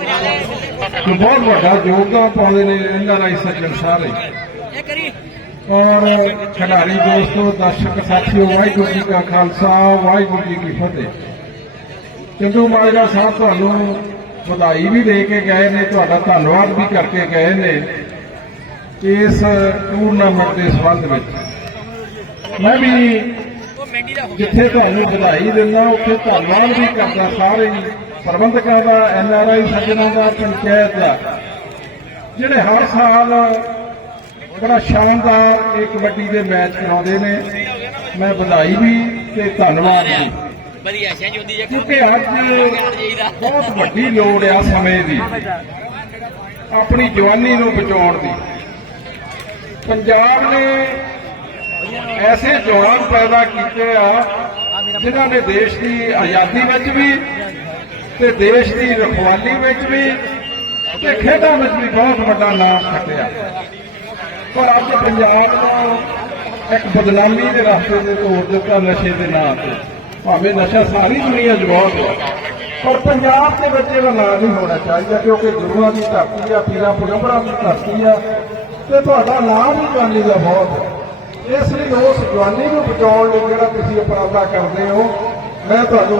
ਬਹੁਤ ਵੱਡਾ ਯੋਗਦਾਨ ਪਾਉਂਦੇ ਨੇ ਇਹਨਾਂ ਰਾਈ ਸੱਜਣ ਸਾਰੇ। ਔਰ ਖਿਡਾਰੀ ਦੋਸਤੋ, ਦਰਸ਼ਕ ਸਾਥੀਓ, ਵਾਹਿਗੁਰੂ ਜੀ ਕਾ ਖਾਲਸਾ, ਵਾਹਿਗੁਰੂ ਜੀ ਕੀ ਫਤਿਹ। ਚੰਦੂ ਮਾਜਰਾ ਸਾਹਿਬ, ਤੁਹਾਨੂੰ ਵਧਾਈ ਵੀ ਦੇ ਕੇ ਗਏ ਨੇ, ਤੁਹਾਡਾ ਧੰਨਵਾਦ ਵੀ ਕਰਕੇ ਗਏ ਨੇ ਇਸ ਟੂਰਨਾਮੈਂਟ ਦੇ ਸੰਬੰਧ ਵਿੱਚ। ਮੈਂ ਵੀ ਜਿੱਥੇ ਤੁਹਾਨੂੰ ਵਧਾਈ ਦਿੰਦਾ ਉੱਥੇ ਧੰਨਵਾਦ ਵੀ ਕਰਦਾ ਸਾਰੇ ਪ੍ਰਬੰਧਕਾਂ ਦਾ ਐਨਆਰਆਈ ਸੱਜਣਾਂ ਦਾ ਪੰਚਾਇਤ ਦਾ। ਜਿਹੜੇ ਹਰ ਸਾਲ ਬੜਾ ਸ਼ਾਨਦਾਰ ਇਹ ਕਬੱਡੀ ਦੇ ਮੈਚ ਕਰਾਉਂਦੇ ਨੇ ਮੈਂ ਵਧਾਈ ਵੀ ਤੇ ਧੰਨਵਾਦ ਵੀ। ਵਧੀਆ ਜੇ ਕਿਉਂਕਿ ਅੱਜ ਬਹੁਤ ਵੱਡੀ ਲੋੜ ਆ ਸਮੇਂ ਦੀ। ਆਪਣੀ ਜਵਾਨੀ ਨੂੰ ਬਚਾਉਣ ਦੀ। ਪੰਜਾਬ ਨੇ ਐਸੇ ਜਵਾਨ ਪੈਦਾ ਕੀਤੇ ਆ ਜਿਨ੍ਹਾਂ ਨੇ ਦੇਸ਼ ਦੀ ਆਜ਼ਾਦੀ ਵਿੱਚ ਵੀ ਤੇ ਦੇਸ਼ ਦੀ ਰਖਵਾਲੀ ਵਿੱਚ ਵੀ ਤੇ ਖੇਡਾਂ ਵਿੱਚ ਵੀ ਬਹੁਤ ਵੱਡਾ ਨਾਮ ਖੱਟਿਆ ਪਰ ਅੱਜ ਪੰਜਾਬ ਨੂੰ ਇੱਕ ਬਦਨਾਮੀ ਦੇ ਰਸਤੇ ਤੇ ਤੋੜ ਦਿੱਤਾ ਨਸ਼ੇ ਦੇ ਨਾਂ ਤੇ। ਭਾਵੇਂ ਨਸ਼ਾ ਸਾਰੀ ਦੁਨੀਆ 'ਚ ਬਹੁਤ ਹੈ, ਪਰ ਪੰਜਾਬ ਦੇ ਵਿੱਚ ਇਹਦਾ ਨਾਂ ਨਹੀਂ ਹੋਣਾ ਚਾਹੀਦਾ ਕਿਉਂਕਿ ਗੁਰੂਆਂ ਦੀ ਧਰਤੀ ਆ ਪੀਰਾਂ ਪੁਰੰਪਰਾਂ ਦੀ ਧਰਤੀ ਆ ਤੇ ਤੁਹਾਡਾ ਨਾਮ ਵੀ ਜਵਾਨੀ ਦਾ ਬਹੁਤ ਹੈ। ਇਸ ਲਈ ਉਸ ਜਵਾਨੀ ਨੂੰ ਬਚਾਉਣ ਲਈ ਜਿਹੜਾ ਤੁਸੀਂ ਉਪਰਾਲਾ ਕਰਦੇ ਹੋ, ਮੈਂ ਤੁਹਾਨੂੰ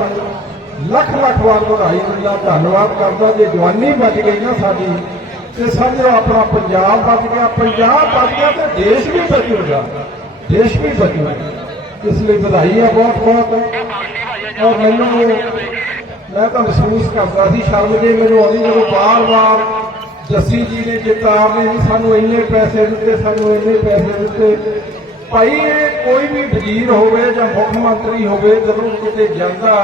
ਲੱਖ ਲੱਖ ਵਾਰ ਵਧਾਈ ਦਿੰਦਾ, ਧੰਨਵਾਦ ਕਰਦਾ। ਜੇ ਜਵਾਨੀ ਬਚ ਗਈ ਨਾ ਸਾਡੀ, ਤੇ ਸਮਝੋ ਆਪਣਾ ਪੰਜਾਬ ਬਚ ਗਿਆ। ਪੰਜਾਬ ਬਚ ਗਿਆ ਤੇ ਦੇਸ਼ ਵੀ ਬਚੂਗਾ ਦੇਸ਼ ਵੀ ਬਚੂਗਾ ਇਸ ਲਈ ਵਧਾਈ ਹੈ ਬਹੁਤ ਬਹੁਤ। ਔਰ ਮੈਨੂੰ ਮੈਂ ਤਾਂ ਮਹਿਸੂਸ ਕਰਦਾ ਸੀ, ਸ਼ਰਮ ਜੇ ਮੈਨੂੰ ਆਉਂਦੀ ਜਦੋਂ ਬਾਰ-ਬਾਰ ਜੱਸੀ ਜੀ ਨੇ ਚੇਤਾਵਨੀ ਵੀ ਸਾਨੂੰ ਇੰਨੇ ਪੈਸੇ ਦਿੱਤੇ, ਸਾਨੂੰ ਇੰਨੇ ਪੈਸੇ ਦਿੱਤੇ। ਭਾਈ ਇਹ ਕੋਈ ਵੀ ਵਜ਼ੀਰ ਹੋਵੇ ਜਾਂ ਮੁੱਖ ਮੰਤਰੀ ਹੋਵੇ, ਜਦੋਂ ਕਿਤੇ ਜਾਂਦਾ,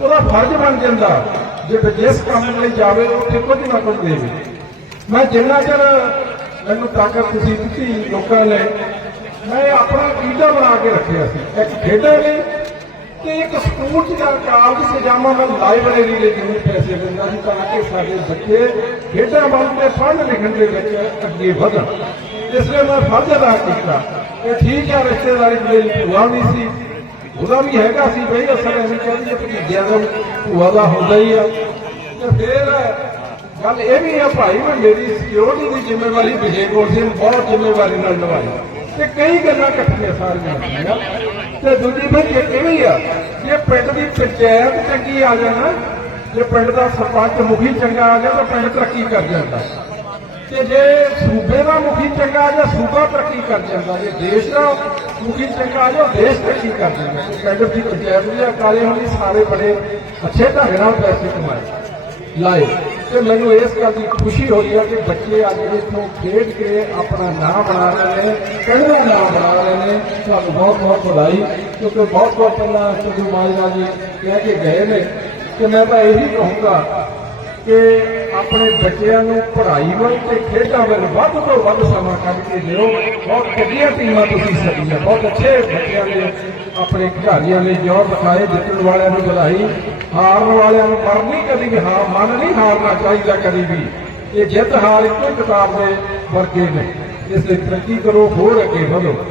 ਉਹਦਾ ਫਰਜ਼ ਬਣ ਜਾਂਦਾ, ਜੇ ਜਿਸ ਕੰਮ ਲਈ ਜਾਵੇ ਉੱਥੇ ਕੁਝ ਨਾ ਕੁਝ ਦੇਵੇ। ਮੈਂ ਜਿੰਨਾ ਚਿਰ ਮੈਨੂੰ ਤਾਕਤ ਤੁਸੀਂ ਦਿੱਤੀ ਲੋਕਾਂ ਨੇ, ਮੈਂ ਆਪਣਾ ਕੀੜਾ ਬਣਾ ਕੇ ਰੱਖਿਆ ਸੀ। ਇੱਕ ਖੇਡਾਂ ਲਈ ਤੇ ਇੱਕ ਸਕੂਲ ਚ ਜਾਂ ਕਾਲਜ ਚ ਮੈਂ ਲਾਇਬ੍ਰੇਰੀ ਲਈ ਜਿੰਨੇ ਪੈਸੇ ਦਿੰਦਾ ਸੀ, ਤਾਂ ਕਿ ਸਾਡੇ ਬੱਚੇ ਖੇਡਾਂ ਵੱਲ ਤੇ ਪੜ੍ਹਨ ਲਿਖਣ ਦੇ ਵਿੱਚ ਅੱਗੇ ਵਧਣ। ਇਸ ਲਈ ਮੈਂ ਫਰਜ਼ ਅਦਾ ਕੀਤਾ। ਇਹ ਠੀਕ ਹੈ ਰਿਸ਼ਤੇਦਾਰੀ ਮੇਰੀ ਭੂਆ ਵੀ ਸੀ। ਉਹਦਾ ਵੀ ਹੈਗਾ ਸੀ ਬਈ ਅਸਲ ਐਵੇਂ ਕਹਿੰਦੀ ਹੈ ਭਤੀਜਿਆਂ ਦਾ ਭੂਆ ਦਾ ਹੁੰਦਾ ਹੀ ਆ। ਤੇ ਫਿਰ ਗੱਲ ਇਹ ਵੀ ਆ, ਭਾਈ ਮੈਂ ਮੇਰੀ ਸਿਕਿਉਰਿਟੀ ਦੀ ਜ਼ਿੰਮੇਵਾਰੀ ਵਿਜੇ ਗੋਲ ਸਿੰਘ ਬਹੁਤ ਜ਼ਿੰਮੇਵਾਰੀ ਨਾਲ ਨਿਭਾਈ। ਤੇ ਕਈ ਗੱਲਾਂ ਇਕੱਠੀਆਂ ਸਾਰੀਆਂ ਹੁੰਦੀਆਂ ਤੇ ਦੂਜੀ ਫਿਰ ਇਹ ਇਹ ਵੀ ਆ, ਜੇ ਪਿੰਡ ਦੀ ਪੰਚਾਇਤ ਚੰਗੀ ਆ ਜਾਣਾ, ਜੇ ਪਿੰਡ ਦਾ ਸਰਪੰਚ ਮੁਖੀ ਚੰਗਾ ਆ ਗਿਆ ਤਾਂ ਪਿੰਡ ਤਰੱਕੀ ਕਰ ਜਾਂਦਾ। ਤੇ ਜੇ ਸੂਬੇ ਦਾ ਮੁਖੀ ਚੰਗਾ ਆ ਜਾ ਸੂਬਾ ਤਰੱਕੀ ਕਰ ਜਾਂਦਾ, ਜੇ ਦੇਸ਼ ਦਾ ਮੁਖੀ ਚੰਗਾ ਆ ਜਾ ਦੇਸ਼ ਤਰੱਕੀ ਕਰ ਜਾਂਦਾ, ਤੇ ਦੀ ਪੰਚਾਇਤ ਦੇ ਕਾਲੇ ਹੋਣੀ ਸਾਰੇ ਬੜੇ ਅੱਛੇ ਢੰਗ ਨਾਲ ਪੈਸੇ ਕਮਾਏ, ਲਾਏ। ਤੇ ਮੈਨੂੰ ਇਸ ਗੱਲ ਦੀ ਖੁਸ਼ੀ ਹੋਈ ਹੈ ਕਿ ਬੱਚੇ ਅੱਜ ਇੱਥੋਂ ਖੇਡ ਕੇ ਆਪਣਾ ਨਾਮ ਬਣਾ ਰਹੇ ਨੇ ਪਿੰਡ ਦਾ ਨਾਮ ਬਣਾ ਰਹੇ ਨੇ। ਤੁਹਾਨੂੰ ਬਹੁਤ ਬਹੁਤ ਵਧਾਈ, ਕਿਉਂਕਿ ਬਹੁਤ ਬਹੁਤ ਪਹਿਲਾਂ ਸਤੂ ਮਾਜਰਾ ਜੀ ਕਹਿ ਕੇ ਗਏ ਨੇ। ਕਿ ਮੈਂ ਤਾਂ ਇਹੀ ਕਹੂੰਗਾ ਕਿ ਆਪਣੇ ਬੱਚਿਆਂ ਨੂੰ ਪੜ੍ਹਾਈ ਵੱਲ ਤੇ ਖੇਡਾਂ ਵੱਲ ਵੱਧ ਤੋਂ ਵੱਧ ਸਮਾਂ ਕੱਢ ਕੇ ਦਿਓ। ਬਹੁਤ ਵਧੀਆ ਟੀਮਾਂ ਤੁਸੀਂ ਸੱਜੀਆਂ ਬਹੁਤ ਅੱਛੇ ਬੱਚਿਆਂ ਨੇ ਆਪਣੇ ਖਿਡਾਰੀਆਂ ਨੇ ਜੋਰ ਦਿਖਾਏ, ਜਿੱਤਣ ਵਾਲਿਆਂ ਨੂੰ ਵਧਾਈ। ਹਾਰਨ ਵਾਲਿਆਂ ਨੂੰ ਪਰ ਨਹੀਂ ਕਦੀ ਵੀ ਹਾਰ, ਮਨ ਨਹੀਂ ਹਾਰਨਾ ਚਾਹੀਦਾ ਕਦੀ ਵੀ। ਇਹ ਜਿੱਤ ਹਾਰ ਇੱਕੋ ਕਿਤਾਬ ਦੇ ਵਰਗੇ ਨੇ। ਇਸ ਲਈ ਤਰੱਕੀ ਕਰੋ, ਹੋਰ ਅੱਗੇ ਵਧੋ।